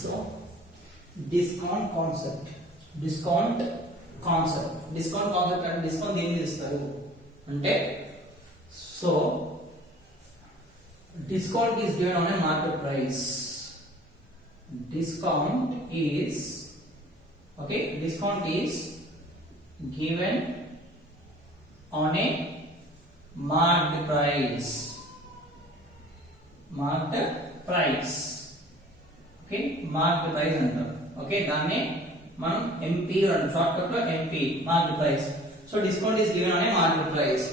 So discount concept అంటే discount దేని మీద ఇస్తారు అంటే so discount is given on a market price. Discount is given on a marked price. Marked price అంటారు. దాన్ని మనం ఎంపీ షార్ట్ కట్ లో MP market price. So discount is given on a market price.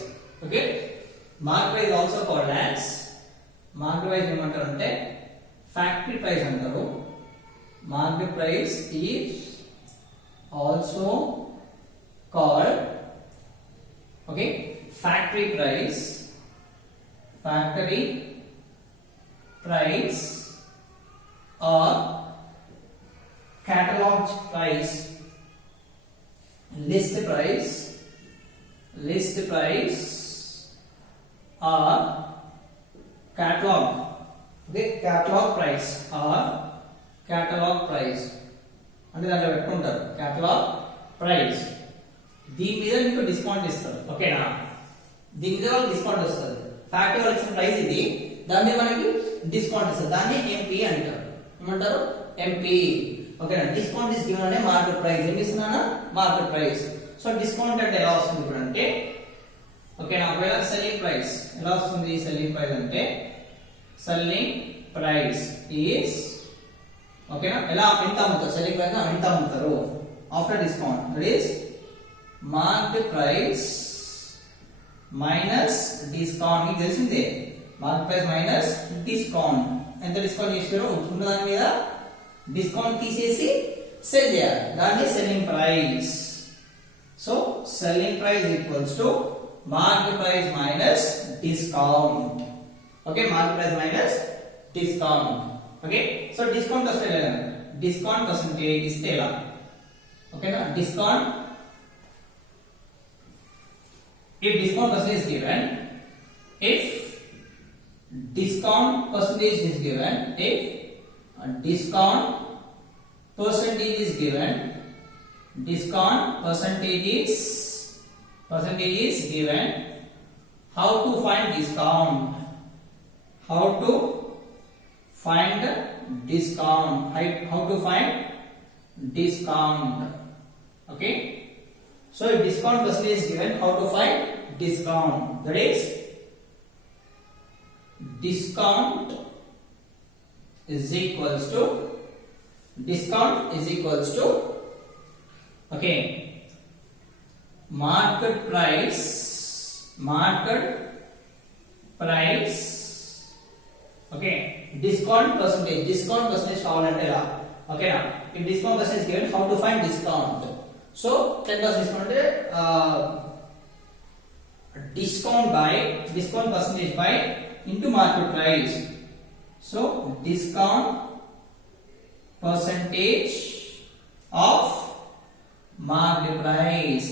Market price also called as market price ఏమంటారు అంటే factory price అంటారు. Market price is also called factory price or catalog price, list price or catalog price or catalog price అంటే దాంట్లో పెట్టుకుంటారు catalog price. దీని మీద మీకు discount ఇస్తారు. ఓకేనా, దీని మీద వాళ్ళకి డిస్కౌంట్ వస్తుంది. ఫ్యాక్టరీ వాళ్ళకి ఇచ్చిన ప్రైస్ ఇది, దాని మీద మనకి డిస్కౌంట్ ఇస్తారు. దాన్ని ఎంపీ అంటారు. ఏమంటారు? ఎంపీ. ఓకేనా, డిస్కౌంట్ ఇస్ గివెన్ అనే మార్కెట్ ప్రైస్. ఏం ఇస్తున్నానా? Market price. సో డిస్కౌంట్ అంటే ఎలా వస్తుంది ఇప్పుడు అంటే ఓకేనా, ఒకవేళ సెల్లింగ్ ప్రైస్ ఎలా వస్తుంది? సెల్లింగ్ ప్రైస్ అంటే సెల్లింగ్ ప్రైస్ ఈస్ ఓకేనా, ఎలా ఎంత అమ్ముతారు? సెల్లింగ్ ప్రైస్ ఎంత అమ్ముతారు after discount. That is market price minus discount. మీకు తెలిసిందే, మార్కెట్ ప్రైస్ మైనస్ డిస్కౌంట్. ఎంత డిస్కౌంట్ చేసారో ఉన్న దాని మీద డిస్కౌంట్ తీసేసి సెల్ చేయాలి. దాన్ని selling price. So selling price equals to market price minus discount. Market price minus discount. So discount వస్తే డిస్కౌంట్ పర్సెంటేజ్ ఇస్తే ఎలా? ఓకేనా, discount if discount percentage is given, if discount percentage is given, if discount percentage is given, discount percentage is given, how to find discount? How to find discount? How to find discount? So if discount percentage is given, how to find discount? That is discount is equals to market price discount percentage కావాలంటే ఎలా? ఓకేనా, if discount percentage is given, how to find discount? So 10% discount discount percentage by into market price. So discount percentage of market price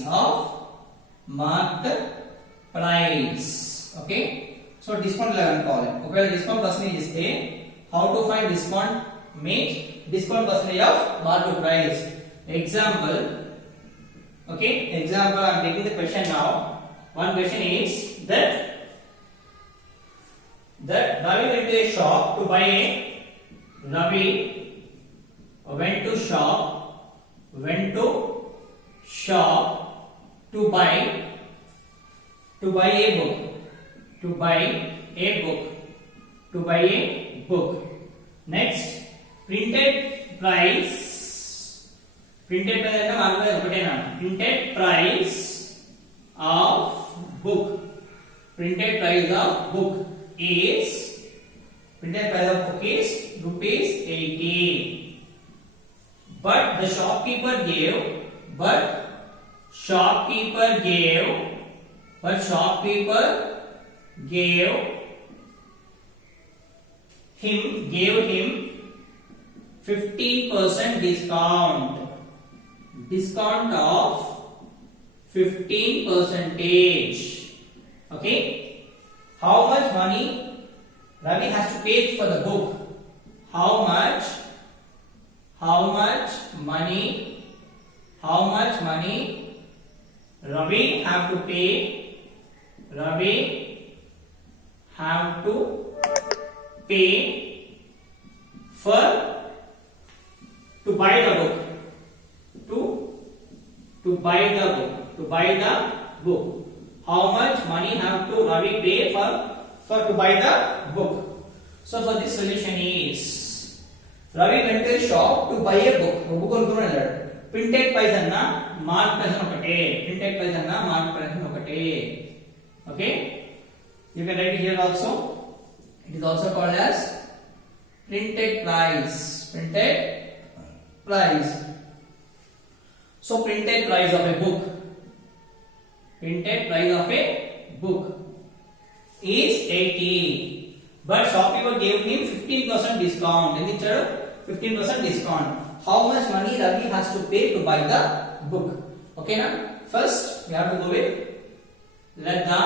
So discount level call. Okay, discount percentage is there. How to find discount? Means discount percentage of market price. Example, I'm taking the question now. One question is that Ravi went to a shop to buy a book. Next, printed price of book is rupees 80. But the shopkeeper gave him 15% discount of 15%. How much money Ravi has to pay for the book? How much how much money Ravi have to pay for to buy the book to buy the book. How much money have to Ravi pay for to buy the book? So for this solution is Ravi went to a shop to buy a book. book కొనుక్కున్నాడు. Printed price అన్న mark price ఒకటే. Printed price అన్న mark price ఒకటే. Okay? You can write it here also. It is also called as printed price. Printed price. So printed price of a book. Printed price of a book is 80. But shopkeeper gave him 15% discount. And it's 15% discount. How much money Ravi has to pay to buy the book? Okay, now first we have to go with let the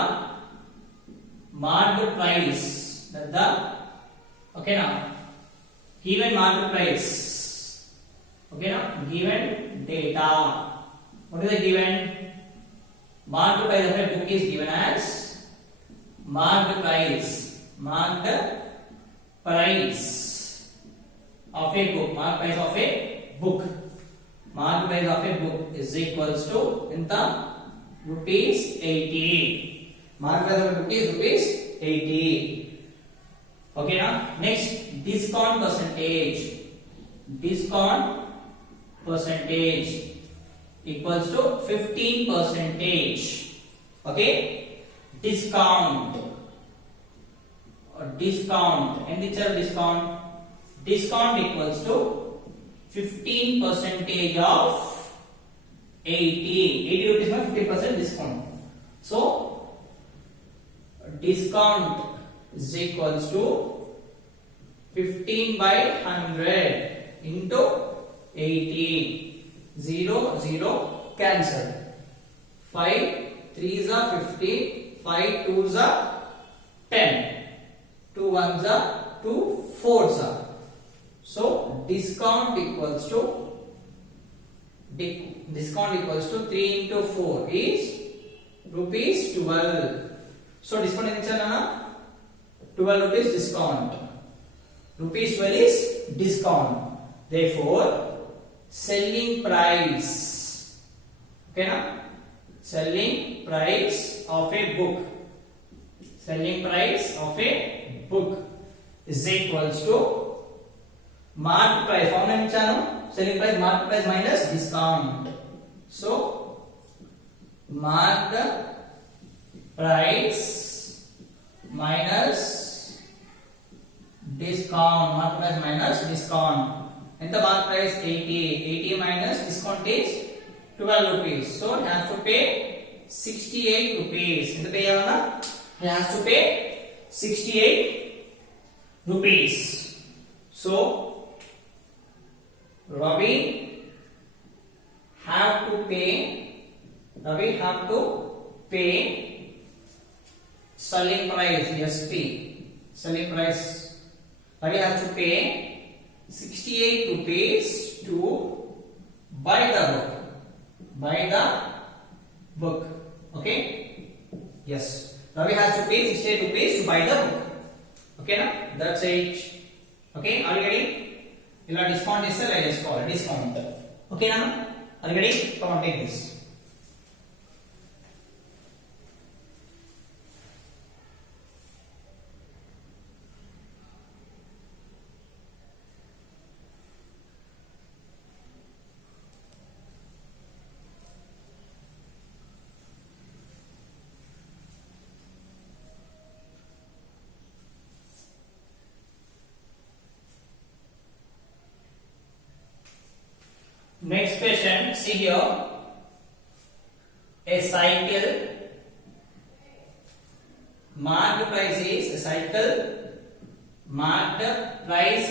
marked price. Okay, now given marked price. Okay, now given data. What is the given? Marked price of a book is given as marked price of a book. Marked price of a book. Marked price of a book is equals to enta rupees 80. Marked price of a book is rupees 80. Okay, now next discount percentage. Discount percentage equals to 15%. Okay, discount and the discount equals to 15% of 80 rupees में 15% discount. So discount is equals to 15/100 into 80. 0 cancel. 5 3s are 50. 5 2s are 10. 2 1s are 2 4s are. So discount equals to 3 into 4 is rupees 12. So discount is 12 rupees discount. Rupees 12 is discount. Therefore selling price. Okay, now selling price of a book. Selling price of a book is equals to marked price. Formula ichanu. Selling price marked price minus discount. So marked price minus discount. Marked price minus discount. And the mark price 80 minus discount is 12 rupees. So he has to pay 68 rupees. In the pay he has to pay 68 rupees. So Ravi have to pay selling price SP. Selling price Ravi has to pay 68 rupees to buy the book. Okay? Yes. Ravi has to pay 68 rupees to buy the book. Okay, now that's it. Okay, are you getting? Ila discount is I just call it discount. Okay, now are you getting? Come on, take this. Next question, see here, a cycle, marked price is, a cycle, marked price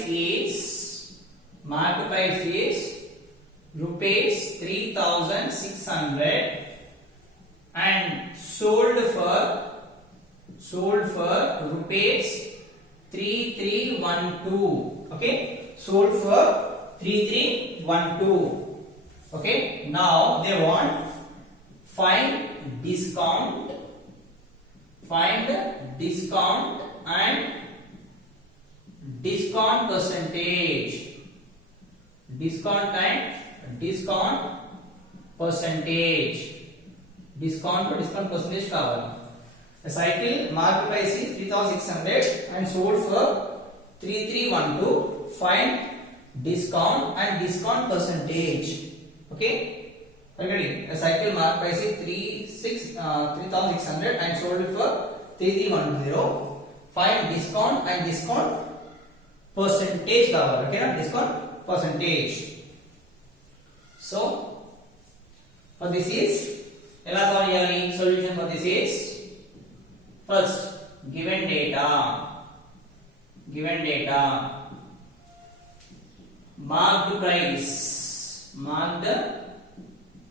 is rupees 3,600 and sold for rupees 3,312. Okay, sold for 3312. Okay, now they want find discount and discount percentage. Discount percentage కావాలి. The cycle market price is 3600 and sold for 3312. Find discount and discount percentage. Okay, ready? A cycle market price is 3600 and sold for 3310. Find discount and discount percentage కావాలి. Okay, discount percentage. So for this is ఎలా solve చేయాలి? Solution for this is first given data marked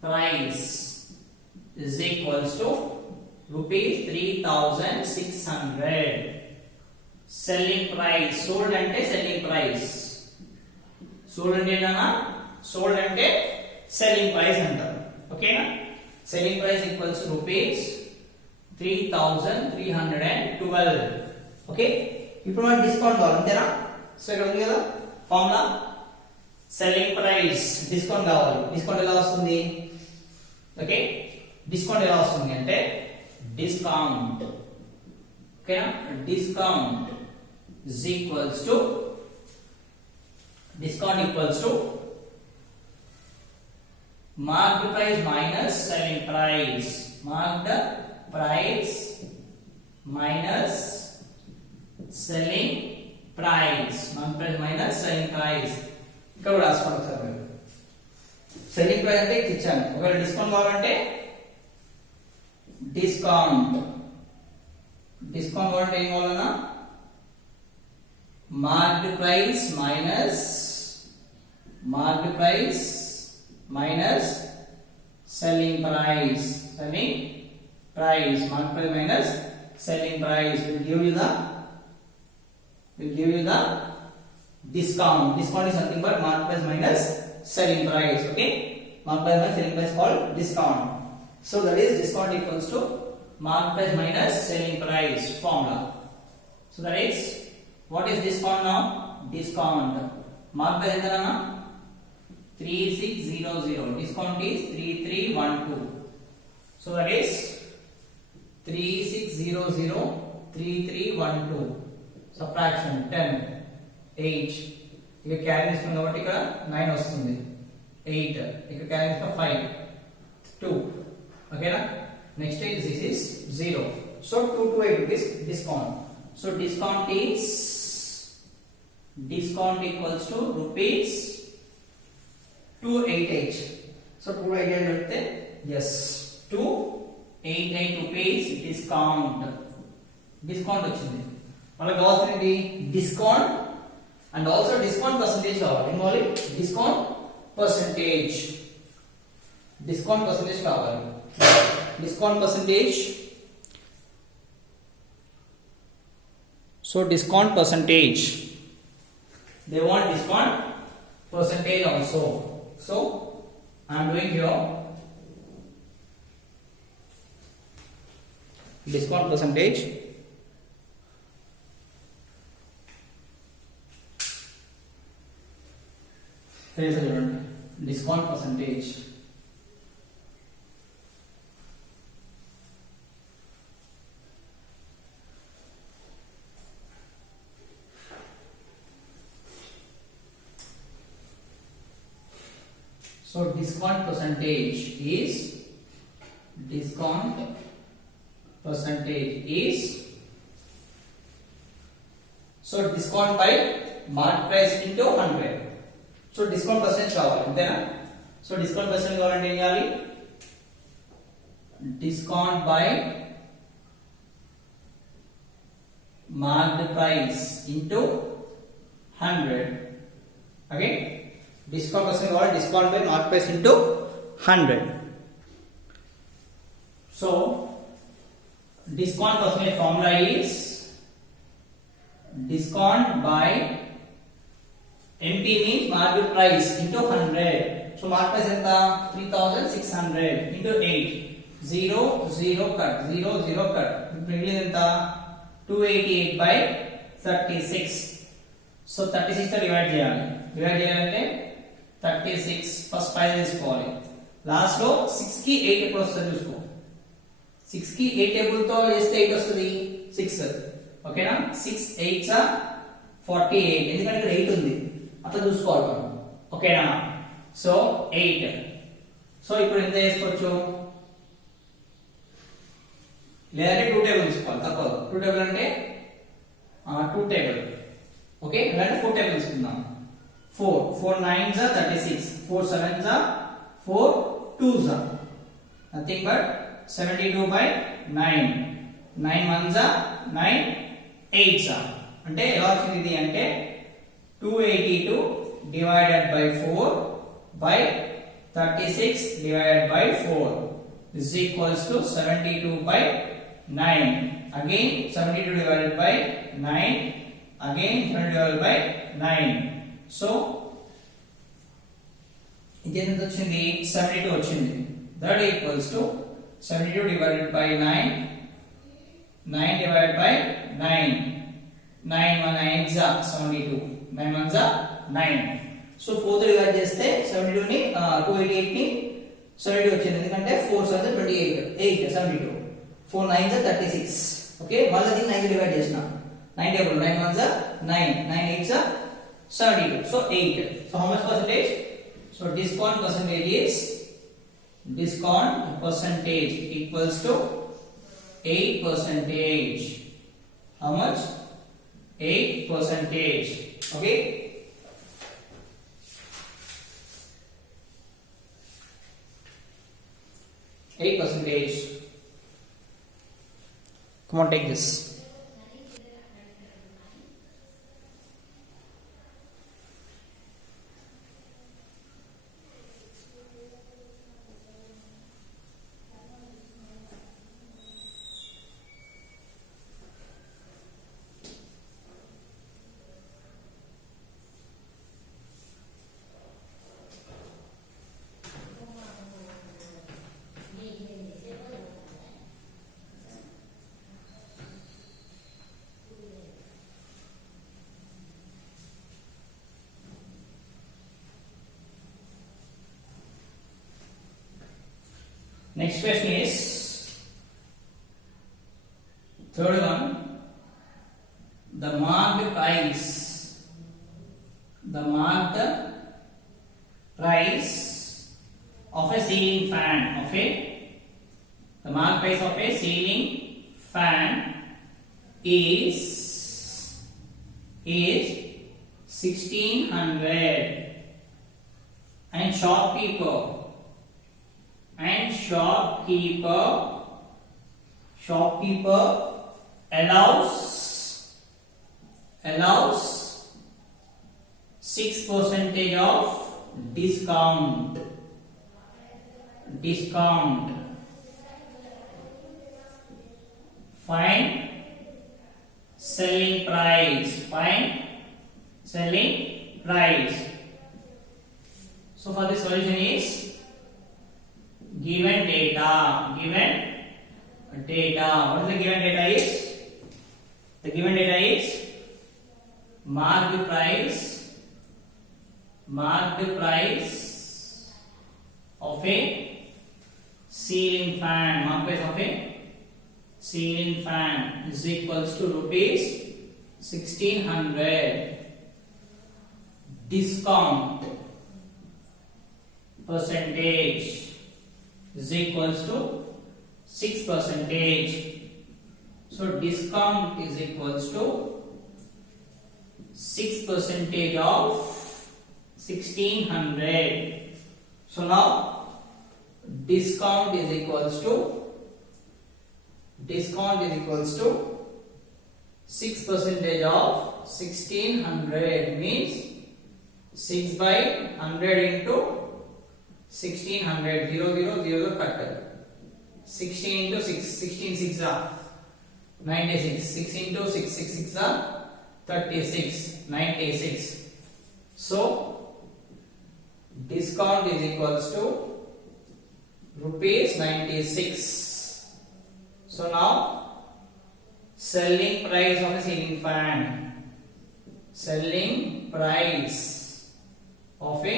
price is equals to rupees 3600. selling price sold ante selling price sold ante na sold ante selling price antaru. Okay na? Selling price equals to rupees 3312. Okay, ఇప్పుడు మనం discount కావాలి అంతేనా? So ఇక్కడ ఉంది కదా formula selling price discount కావాలి. Discount ఎలా వస్తుంది? ఓకే, డిస్కౌంట్ ఎలా వస్తుంది అంటే డిస్కౌంట్ ఓకేనా, discount is equals to marked price minus selling price. Marked price minus selling price. Marked price minus selling price. ఇక్కడ కూడా రాసుకోండి సార్. మీరు సెల్లింగ్ ప్రైస్ అంటే ఇచ్చాను. ఒకవేళ డిస్కౌంట్ కావాలంటే డిస్కౌంట్ కావాలంటే ఏం కావాలన్నా marked price minus selling price. Marked price minus selling price will give you the discount. Discount is nothing but marked price minus selling price. Okay, marked price minus selling price called discount. So that is discount equals to marked price minus selling price formula. So that is, what is discount now? Discount marked price entana 3600. Discount is 3312. So that is 3600 3312. Subtraction 10 8. ఇక carry తీసుకున్నాం కాబట్టి ఇక్కడ 9 వస్తుంది. 8 ఇక్కడ carry తీసుకున్నాం 5 2. ఓకేనా? Next this is 0. So 228 rupees discount. So discount equals to rupees 288. So 288 అంటే yes 288 rupees discount వచ్చింది. మనకు కావాల్సింది discount and also discount percentage కావాలి. ఇన్వాల్వ్ డిస్కౌంట్ పర్సంటేజ్ కావాలి. Discount percentage. So discount percentage, they want discount percentage also. So I am doing here discount percentage. Discount percentage. So discount percentage is so discount by market price into 100. So discount percentage కావాలి అంతేనా? So discount percent కావాలంటే ఏం చేయాలి? Discount by marked price into 100. Okay, discount percent or discount by marked price into 100. So discount percentage formula is discount by MP means market price into 100. So market price ఎంత 3600 into 8. 0 0 cut 0 0 cut. మిగిలింది ఎంత 288 by 36. So 36 తో divide చేయాలి. Divide చేయాలంటే 36 first 5 తీసుకోవాలి. Last లో 6 కి 8 ఎప్పుడు వస్తుంది చూసుకో. 6 కి 8 టేబుల్ తో చేస్తే 8 వస్తుంది 6. ఓకేనా 6 8s are 48. ఎందుకంటే ఇక్కడ 8 ఉంది. అట్లా చూసుకోవాలి మనం. ఓకేనా సో 8. సో ఇప్పుడు ఎంత చేసుకోవచ్చు లేదంటే 2 టేబుల్ తీసుకోవాలి తప్పదు. 2 టేబుల్ అంటే 2 టేబుల్. ఓకే లేదంటే 4 టేబుల్ తీసుకుందాం. 4 4 9s are 36. 4 7s are 4 2s are nothing but 72 by 9. 9 1s are 9 8s are అంటే ఎలా వచ్చింది ఇది అంటే 282 divided by 4 by 36 divided by 4 is equals to 72 by 9. Again 72 divided by 9. Again 72 divided by 9. So ఇది ఎంత వచ్చింది 72 వచ్చింది. That equals to 72 divided by 9. 9 divided by 9. 9 1 9s are 72. 9 1s are 9. So 4 తో డివైడ్ చేస్తే 72 ని 288 ని 72 వచ్చింది. ఎందుకంటే 4 7 28 8 72. 4 9s are 36. ఓకే మళ్ళీ దీన్ని 9 తో డివైడ్ చేసిన 9 table 9 1s are 9. 9 8s are 72. So 8. So how much percentage? So discount percentage equals to 8%. How much? 8%. Okay. %. Come on, take this. Next question is third one. The marked price of a ceiling fan the marked price of a ceiling fan is 1600 and shopkeeper allows 6% of discount. Find selling price. So for the solution is given data. What is the given data is? The given data is marked price of a ceiling fan. Marked price of a ceiling fan is equals to rupees 1600. Discount percentage is equals to 6%. So discount is equals to 6% of 1600. So now discount is equals to 6% of 1600 means 6 by 100 into 1600 0 cut 16 into 6 16 6 are 96 6 into 6 6 6 are 36 96 So discount is equals to rupees 96. So now selling price of a ceiling fan. Selling price of a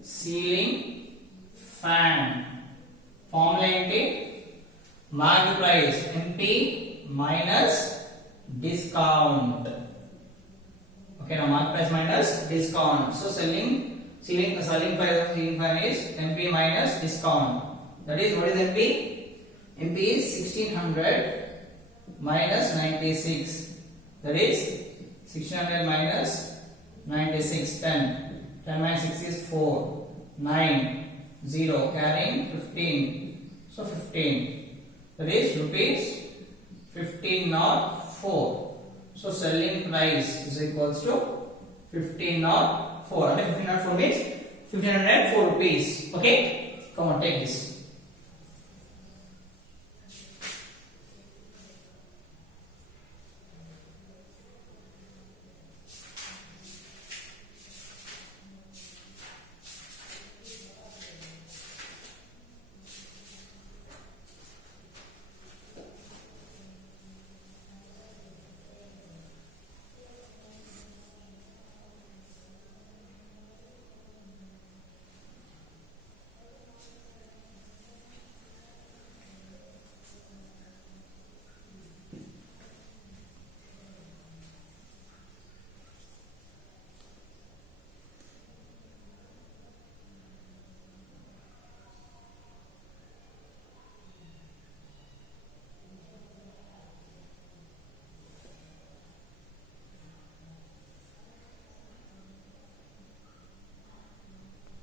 ceiling fan. Formula ఏంటి? Marked price MP minus discount. Okay, now marked price minus discount. So selling price of ceiling fan is MP minus discount. That is, what is MP? MP is 1600 minus 96. That is 1600 minus 96, 10. 10 minus 6 is 4. 9. 0. Carrying 15. So 15. That is rupees 1504. So selling price is equals to 1504. And 1504 means 1504 rupees. Okay? Come on, take this.